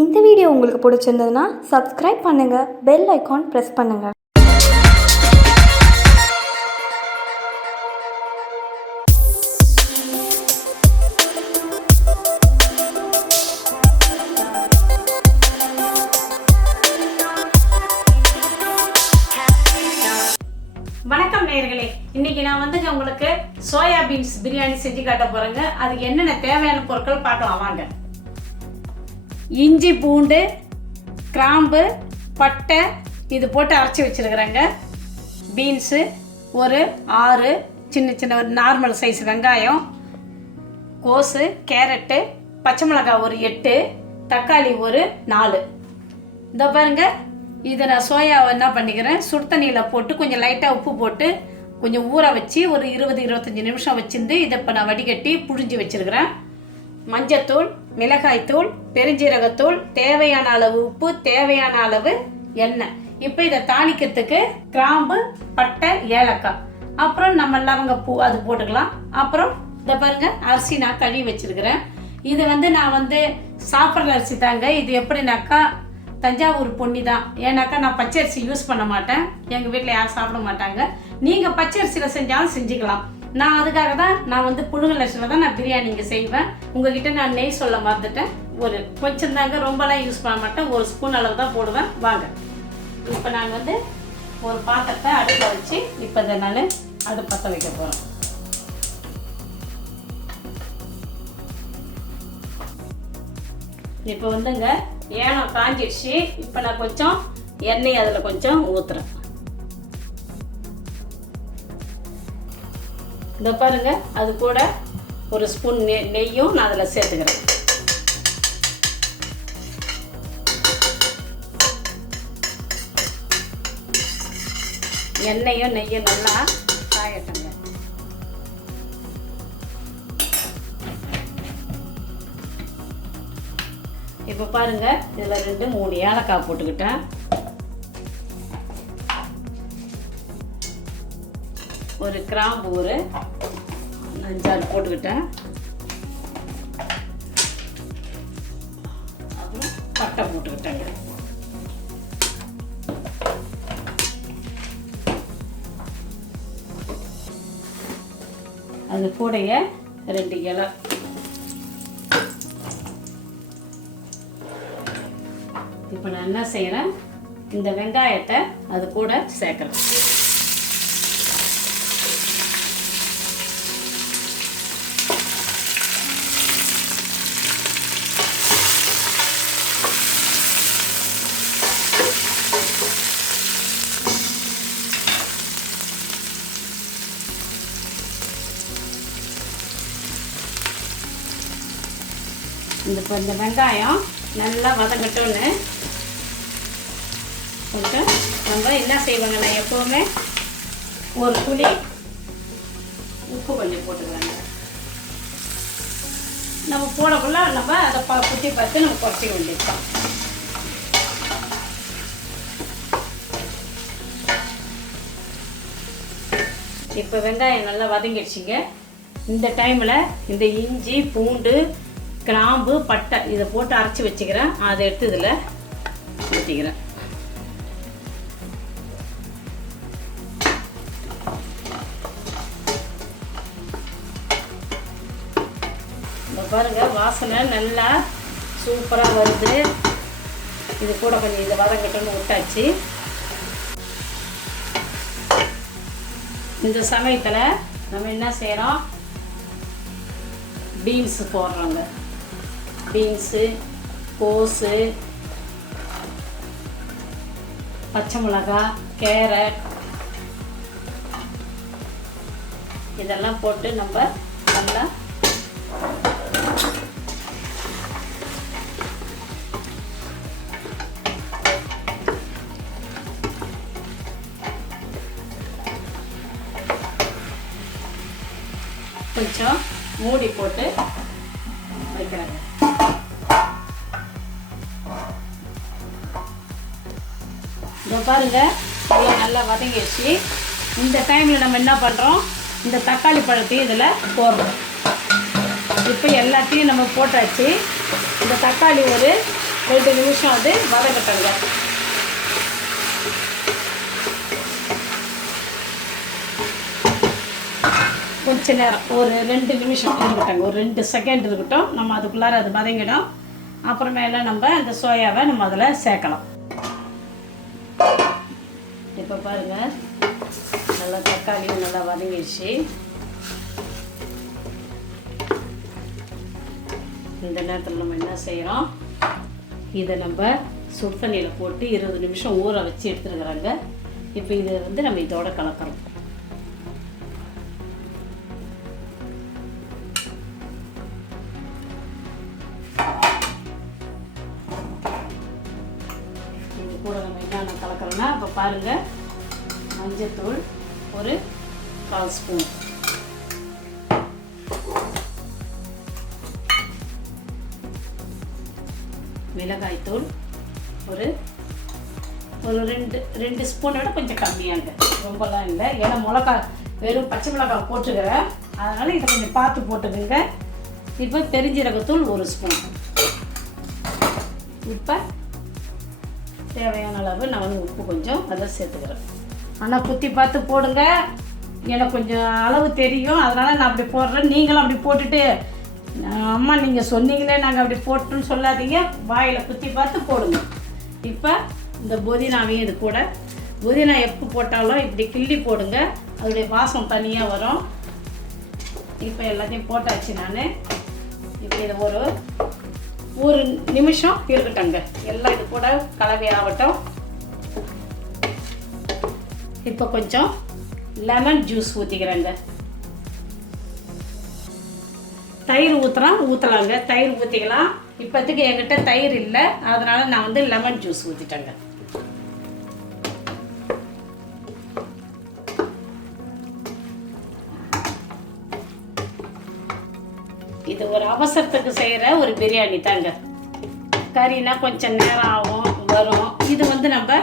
இந்த வீடியோ உங்களுக்கு பிடிச்சிருந்ததுன்னா சப்ஸ்கிரைப் பண்ணுங்கள், பெல் ஐக்கான் ப்ரெஸ் பண்ணுங்கள். வணக்கம் நேயர்களே, இன்னைக்கு நான் உங்களுக்கு சோயா பீன்ஸ் பிரியாணி செஞ்சு காட்ட போறேங்க. அதுக்கு என்னென்ன தேவையான பொருட்கள் பார்க்கலாம் வாங்க. இஞ்சி, பூண்டு, கிராம்பு, பட்டை இது போட்டு அரைச்சி வச்சிருக்கிறேங்க. பீன்ஸு ஒரு 6 சின்ன சின்ன ஒரு நார்மல் சைஸ் வெங்காயம், கோஸு, கேரட்டு, பச்சை மிளகாய் ஒரு 8, தக்காளி ஒரு 4. இந்த பாருங்க, இதை நான் சோயாவை என்ன பண்ணிக்கிறேன், சுடு தண்ணியில் போட்டு கொஞ்சம் லைட்டாக உப்பு போட்டு கொஞ்சம் ஊற வச்சு ஒரு 20-25 நிமிஷம் வச்சுருந்து இதை இப்போ நான் வடிகட்டி புழிஞ்சு வச்சுருக்கிறேன். மஞ்சத்தூள், மிளகாய்த்தூள், பெருஞ்சீரகத்தூள், தேவையான அளவு உப்பு, தேவையான அளவு எண்ணெய். இப்போ இதை தாளிக்கிறதுக்கு கிராம்பு, பட்டை, ஏலக்காய், அப்புறம் நம்ம லவங்கப்பூ அது போட்டுக்கலாம். அப்புறம் இதை பாருங்க, அரிசி நான் கழுவி வச்சுருக்கிறேன். இது நான் சாப்பிட்ற அரிசி தாங்க. இது எப்படின்னாக்கா தஞ்சாவூர் பொன்னி தான். ஏன்னாக்கா நான் பச்சரிசி யூஸ் பண்ண மாட்டேன், எங்கள் வீட்டில் யாரும் சாப்பிட மாட்டாங்க. நீங்கள் பச்சரிசியில் செஞ்சாலும் செஞ்சுக்கலாம். நான் அதுக்காக தான் நான் புழுங்கல் அரிசியில் தான் நான் பிரியாணி இங்கே செய்வேன். உங்ககிட்ட நான் நெய் சொல்ல மறந்துட்டேன். ஒரு கொஞ்சம் தாங்க, ரொம்பலாம் யூஸ் பண்ண மாட்டேன், ஒரு ஸ்பூன் அளவு தான் போடுவேன். வாங்க, இப்போ நான் ஒரு பாத்திரத்தை அடுப்பில் வச்சு இப்போ இதை நான் அடுப்பு பற்ற வைக்க போகிறேன். இப்போ ஏனம் காஞ்சிடுச்சு. இப்போ நான் கொஞ்சம் எண்ணெய் அதில் கொஞ்சம் ஊற்றுறேன். இந்த பாருங்க, அது கூட ஒரு ஸ்பூன் நெய்யும் நான் அதில் சேர்த்துக்கிறேன். எண்ணெயும் நெய்யும் நல்லா காயட்டுங்க. இப்போ பாருங்க, இதில் 2-3 ஏலக்காய் போட்டுக்கிட்டேன். ஒரு கிராம்பு ஒரு 5-6 போட்டுக்கிட்டேன். அப்புறம் பட்டை போட்டுக்கிட்டேங்க. அது கூடைய 2 இலை. இப்போ நான் என்ன செய்கிறேன், இந்த வெங்காயத்தை அது கூட சேர்க்குறேன். இந்த வெங்காயம் நல்லா வதங்கட்டோன்னு கொஞ்சம் நம்ம என்ன செய்வாங்க, நான் எப்போவுமே ஒரு துளி உப்பு கொஞ்சம் போட்டுக்கலாங்க. நம்ம போடக்குள்ள நம்ம அதை குத்தி பார்த்து நம்ம குறைச்சிக்க வேண்டியிருக்கோம். இப்போ வெங்காயம் நல்லா வதங்கிடுச்சிங்க. இந்த டைமில் இந்த இஞ்சி, பூண்டு, கிராம்பு, பட்டை இதை போட்டு அரைச்சி வச்சுக்கிறேன். அதை எடுத்து இதில் ஊற்றிக்கிறேன். இப்போ பாருங்கள், வாசனை நல்லா சூப்பராக வருது. இது கூட கொஞ்சம் இதை வதங்கட்டோன்னு விட்டாச்சு. இந்த சமயத்தில் நம்ம என்ன செய்கிறோம், பீன்ஸு போடுறோங்க. பீன்ஸு, கோஸு, பச்சை மிளகாய், கேரட் இதெல்லாம் போட்டு நம்ம நல்லா கொஞ்சம் மூடி போட்டு வைக்கிறாங்க. இதை பாருங்க, இவ்வளோ நல்லா வதங்கிடுச்சு. இந்த டைமில் நம்ம என்ன பண்ணுறோம், இந்த தக்காளி பழத்தையும் இதில் போடுறோம். இப்போ எல்லாத்தையும் நம்ம போட்டாச்சு. இந்த தக்காளி ஒரு 2 நிமிஷம் அது வதங்கட்டங்க. கொஞ்ச நேரம் ஒரு 2 நிமிஷம் இருக்கட்டும், ஒரு 2 செகண்ட் இருக்கட்டும். நம்ம அதுக்குள்ளார அது வதங்கிடும். அப்புறமேல நம்ம அந்த சோயாவை நம்ம அதில் சேர்க்கலாம். இப்போ பாருங்கள், நல்லா தக்காளியும் நல்லா வதங்கிடுச்சு. இந்த நேரத்தில் நம்ம என்ன செய்கிறோம், இதை நம்ம சுடு தண்ணியில் போட்டு 20 நிமிஷம் ஊற வச்சு எடுத்துருக்குறாங்க. இப்போ இதை வந்து நம்ம இதோட கலக்கிறோம். இது கூட நம்ம என்னென்ன கலக்கிறோன்னா, இப்போ பாருங்கள், மஞ்சத்தூள் ஒரு 1/4 ஸ்பூன், மிளகாய்த்தூள் ஒரு 2 ஸ்பூனோட கொஞ்சம் கம்மியாங்க, ரொம்பலாம் இல்லை. ஏன்னா மிளகா வெறும் பச்சை மிளகாய் போட்டுக்கிறேன், அதனால் இதை கொஞ்சம் பார்த்து போட்டுக்குங்க. இப்போ பெருஞ்சீரகத்தூள் 1 ஸ்பூன். இப்போ தேவையான அளவு நான் வந்து உப்பு கொஞ்சம் அதை சேர்த்துக்கிறேன். ஆனால் குத்தி பார்த்து போடுங்க, எனக்கு கொஞ்சம் அளவு தெரியும், அதனால் நான் அப்படி போடுறேன். நீங்களும் அப்படி போட்டுட்டு அம்மா நீங்கள் சொன்னீங்களே நாங்கள் அப்படி போட்டுன்னு சொல்லாதீங்க, வாயில் குத்தி பார்த்து போடுங்க. இப்போ இந்த புதினாவையும் இது கூட, புதினா எப்போ போட்டாலும் இப்படி கிள்ளி போடுங்க, அதோடைய வாசம் தனியாக வரும். இப்போ எல்லாத்தையும் போட்டாச்சு நான். இப்போ இதை ஒரு நிமிஷம் இருக்கட்டுங்க, எல்லாம் இது கூட கலவை ஆகட்டும். இப்போ கொஞ்சம் லெமன் ஜூஸ் ஊற்றிக்கிறேங்க. தயிர் ஊற்றலாங்க, தயிர் ஊற்றிக்கலாம். இப்போதைக்கு என்கிட்ட தயிர் இல்லை, அதனால் நான் வந்து லெமன் ஜூஸ் ஊற்றிட்டேங்க. இது ஒரு அவசரத்துக்கு செய்கிற ஒரு பிரியாணி தாங்க. கறினா கொஞ்சம் நேரம் ஆகும், வரும். இது வந்து நம்ம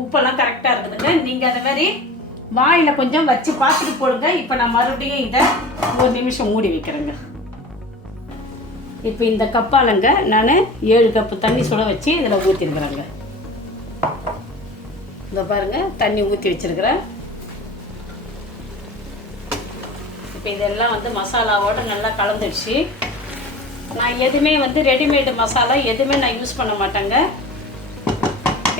உப்பெல்லாம் கரெக்டாக இருக்குதுங்க. நீங்கள் அதை மாதிரி வாயில் கொஞ்சம் வச்சு பார்த்துட்டு போடுங்க. இப்போ நான் மறுபடியும் இதை 1 நிமிஷம் மூடி வைக்கிறேங்க. இப்போ இந்த கப்பாலங்க நான் 7 கப்பு தண்ணி சுட வச்சு இதில் ஊற்றிருக்கிறேங்க. இதை பாருங்கள், தண்ணி ஊற்றி வச்சுருக்கிறேன். இப்போ இதெல்லாம் வந்து மசாலாவோடு நல்லா கலந்துடுச்சு. நான் எதுவுமே வந்து ரெடிமேடு மசாலா எதுவுமே நான் யூஸ் பண்ண மாட்டேங்க.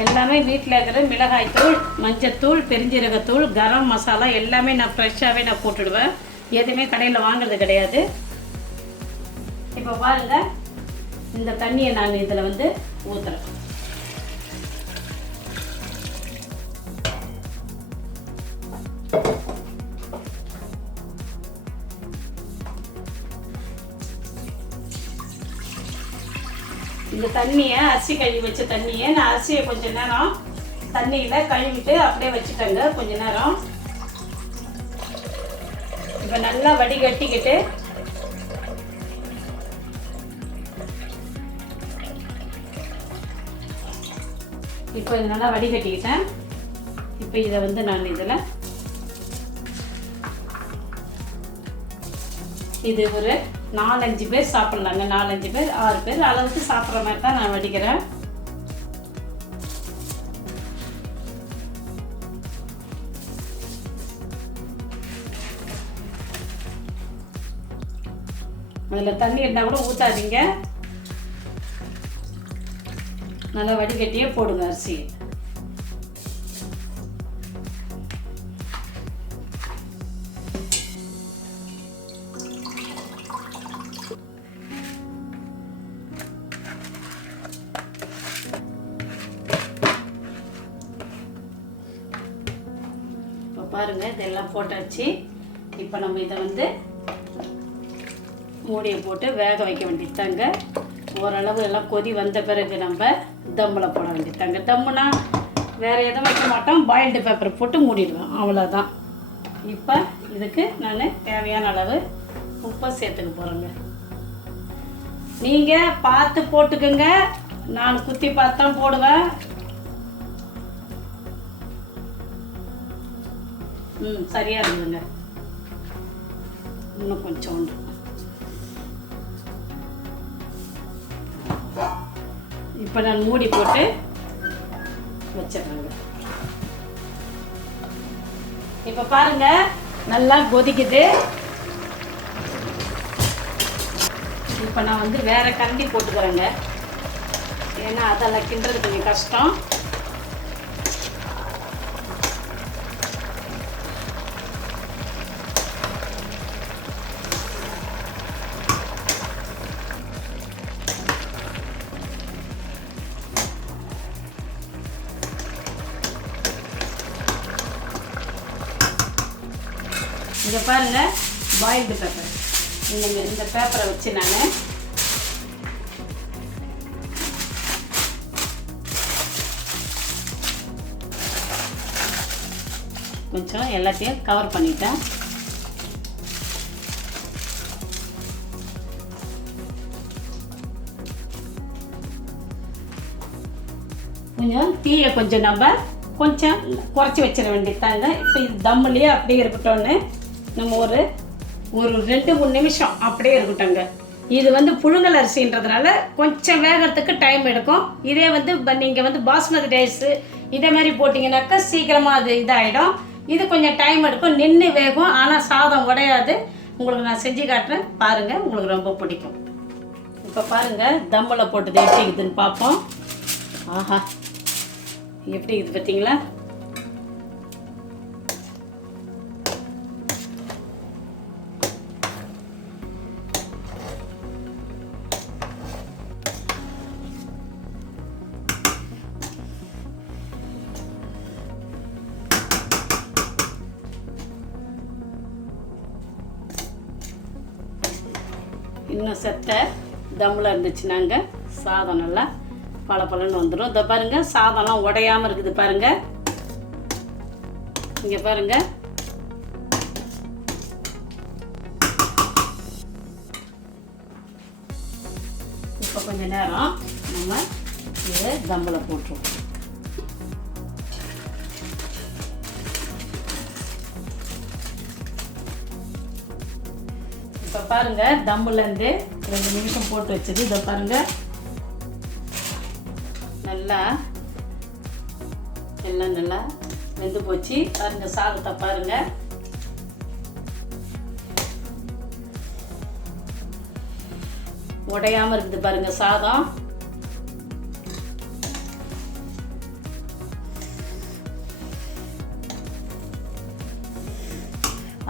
எல்லாமே வீட்டில் இருக்கிற மிளகாய்த்தூள், மஞ்சத்தூள், பெருஞ்சீரகத்தூள், கரம் மசாலா எல்லாமே நான் ஃப்ரெஷ்ஷாகவே நான் போட்டுடுவேன். எதுவுமே கடையில் வாங்குறது கிடையாது. இப்போ பாருங்கள், இந்த தண்ணியை நான் இதில் வந்து ஊற்றுறேன். இந்த தண்ணியை, அரிசி கழுவி வச்ச தண்ணியை, நான் அரிசியை கொஞ்சம் நேரம் தண்ணியில் கழுவிட்டு அப்படியே வச்சுட்டேங்க கொஞ்ச நேரம். இப்போ நல்லா வடிகட்டிக்கிட்டு இப்போ இது நல்லா வடிகட்டிக்கிட்டேன். இப்போ இதை வந்து நான் இதில் இது ஒரு 4-5 பேர் சாப்பிட்லாங்க. 4-5 பேர் 6 பேர் அளவுக்கு சாப்பிட்ற மாதிரி தான் நான் வடிக்கிறேன். அதில் தண்ணி இருந்தால் கூட ஊற்றாதீங்க, நல்லா வடிகட்டியே போடுங்க அரிசி. பாருங்கள், இதெல்லாம் போட்டாச்சு. இப்போ நம்ம இதை வந்து மூடியை போட்டு வேக வைக்க வேண்டியதாங்க. ஓரளவு எல்லாம் கொதி வந்த பிறகு நம்ம தம்மில் போட வேண்டியதாங்க. தம்முனா வேறு எதுவும் வைக்க மாட்டோம், பாயில்டு பேப்பர் போட்டு மூடிடுவேன், அவ்வளோதான். இப்போ இதுக்கு நான் தேவையான அளவு உப்பை சேர்த்துக்க போகிறேங்க. நீங்கள் பார்த்து போட்டுக்குங்க, நான் குத்தி பார்த்து தான் போடுவேன். சரியாக இருந்துங்க. இன்னும் கொஞ்சம் உண்டு. இப்போ நான் மூடி போட்டு வச்சிடுறேங்க. இப்போ பாருங்க நல்லா கொதிக்குது. இப்போ நான் வந்து வேற கரண்டி போட்டுக்கிறேங்க, ஏன்னா அதெல்லாம் கிண்டுறது கொஞ்சம் கஷ்டம். இங்கே பாருங்கள் பாயில்டு பேப்பர். இந்த பேப்பரை வச்சு நான் கொஞ்சம் எல்லாத்தையும் கவர் பண்ணிட்டேன். கொஞ்சம் தீயை கொஞ்சம் நம்ம கொஞ்சம் குறைச்சி வச்சிட வேண்டியதாங்க. இப்போ இது தம்முலேயே அப்படியே இருக்கட்டும்னு நம்ம ஒரு 2-3 நிமிஷம் அப்படியே இருக்கட்டும்ங்க. இது வந்து புழுங்கல் அரிசின்றதுனால கொஞ்சம் வேகிறதுக்கு டைம் எடுக்கும். இதே வந்து நீங்கள் வந்து பாஸ்மதி ரைஸு இதே மாதிரி போட்டிங்கனாக்கா சீக்கிரமாக அது இதாகிடும். இது கொஞ்சம் டைம் எடுக்கும், நின்று வேகும், ஆனால் சாதம் உடையாது. உங்களுக்கு நான் செஞ்சு காட்டுறேன் பாருங்கள், உங்களுக்கு ரொம்ப பிடிக்கும். இப்போ பாருங்கள் தம்மில் போட்டது எப்படி இருக்குதுன்னு பார்ப்போம். ஆஹா, எப்படி இருக்குது பார்த்தீங்களா? இன்னும் செத்த தம்மில் இருந்துச்சுனாங்க சாதம் நல்லா பளபளன்னு வந்துடும். இதை பாருங்கள் சாதம்லாம் உடையாமல் இருக்குது பாருங்கள். இங்கே பாருங்கள் இப்போ கொஞ்ச நேரம் நம்ம இதை தம்மில் போட்டுருவோம். இப்போ பாருங்கள் தம்முலேருந்து 2 நிமிஷம் போட்டு வச்சது. இதை பாருங்கள் நல்லா எல்லாம் நல்லா வெந்து போச்சு. பாருங்கள் சாதத்தை பாருங்கள். உடையாமல் இருக்குது பாருங்கள் சாதம்.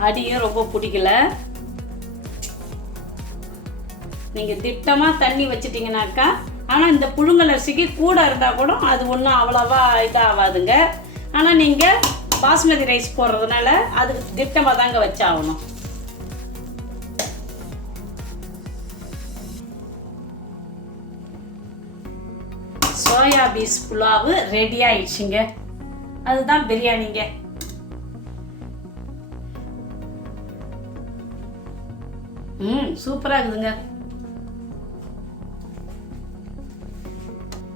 அடியும் ரொம்ப பிடிக்கல. நீங்கள் திட்டமாக தண்ணி வச்சிட்டிங்கனாக்கா, ஆனால் இந்த புழுங்கல் அரிசிக்கு கூட இருந்தால் கூட அது ஒன்றும் அவ்வளோவா இதாகாதுங்க. ஆனால் நீங்கள் பாஸ்மதி ரைஸ் போடுறதுனால அதுக்கு திட்டமாக தாங்க வச்சாகணும். சோயா பீஸ் புலாவு ரெடி ஆயிடுச்சுங்க. அதுதான் பிரியாணிங்க. சூப்பராக இருக்குதுங்க.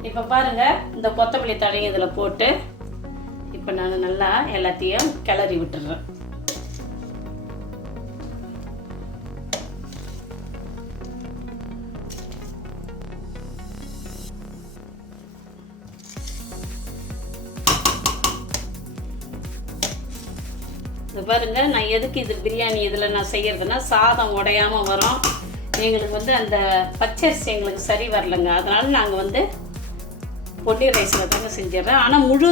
இப்போ பாருங்க இந்த கொத்தமல்லி தழையும் இதில் போட்டு இப்போ நான் நல்லா எல்லாத்தையும் கிளறி விட்டுறேன். இது பாருங்க நான் எதுக்கு இது பிரியாணி இதில் நான் செய்யறதுன்னா சாதம் உடையாமல் வரும். எங்களுக்கு வந்து அந்த பச்சரிசி எங்களுக்கு சரி வரலைங்க, அதனால நாங்கள் வந்து பொன்னி ரைஸில் தாங்க செஞ்சிடறேன். ஆனால் முழு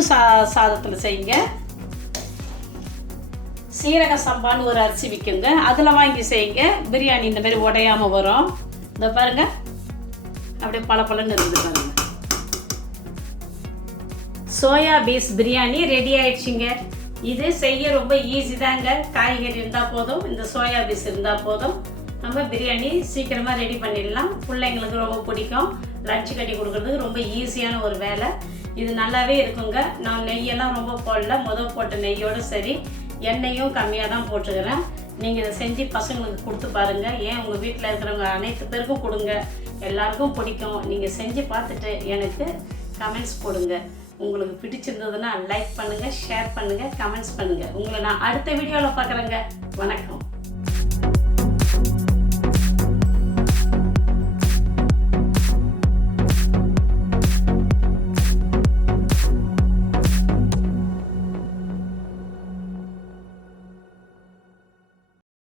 சாதத்தில் செய்யுங்க. சீரக சம்பான்னு ஒரு அரிசி விற்குங்க, அதில் வாங்கி செய்யுங்க. பிரியாணி இந்த மாதிரி உடையாமல் வரும். இந்த பாருங்க அப்படியே பளபளன்னு இருக்குது பாருங்க. சோயா பீஸ் பிரியாணி ரெடி ஆயிடுச்சுங்க. இது செய்ய ரொம்ப ஈஸி தாங்க. காய்கறி இருந்தால் போதும், இந்த சோயா பீஸ் இருந்தால் போதும், நம்ம பிரியாணி சீக்கிரமாக ரெடி பண்ணிடலாம். பிள்ளைங்களுக்கு ரொம்ப பிடிக்கும். லன்ச் கட்டி கொடுக்குறதுக்கு ரொம்ப ஈஸியான ஒரு வேலை. இது நல்லாவே இருக்குங்க. நான் நெய்யெல்லாம் ரொம்ப போடல, போட்ட நெய்யோடு சரி, எண்ணெயும் கம்மியாக தான் போட்டுக்கிறேன். நீங்கள் இதை செஞ்சு பசங்களுக்கு கொடுத்து பாருங்கள். ஏன் உங்கள் வீட்டில் இருக்கிறவங்க அனைத்து பேருக்கும் கொடுங்க, எல்லாருக்கும் பிடிக்கும். நீங்கள் செஞ்சு பார்த்துட்டு எனக்கு கமெண்ட்ஸ் போடுங்க. உங்களுக்கு பிடிச்சிருந்ததுன்னா லைக் பண்ணுங்கள், ஷேர் பண்ணுங்கள், கமெண்ட்ஸ் பண்ணுங்கள். உங்களை நான் அடுத்த வீடியோவில் பார்க்குறேங்க. வணக்கம்.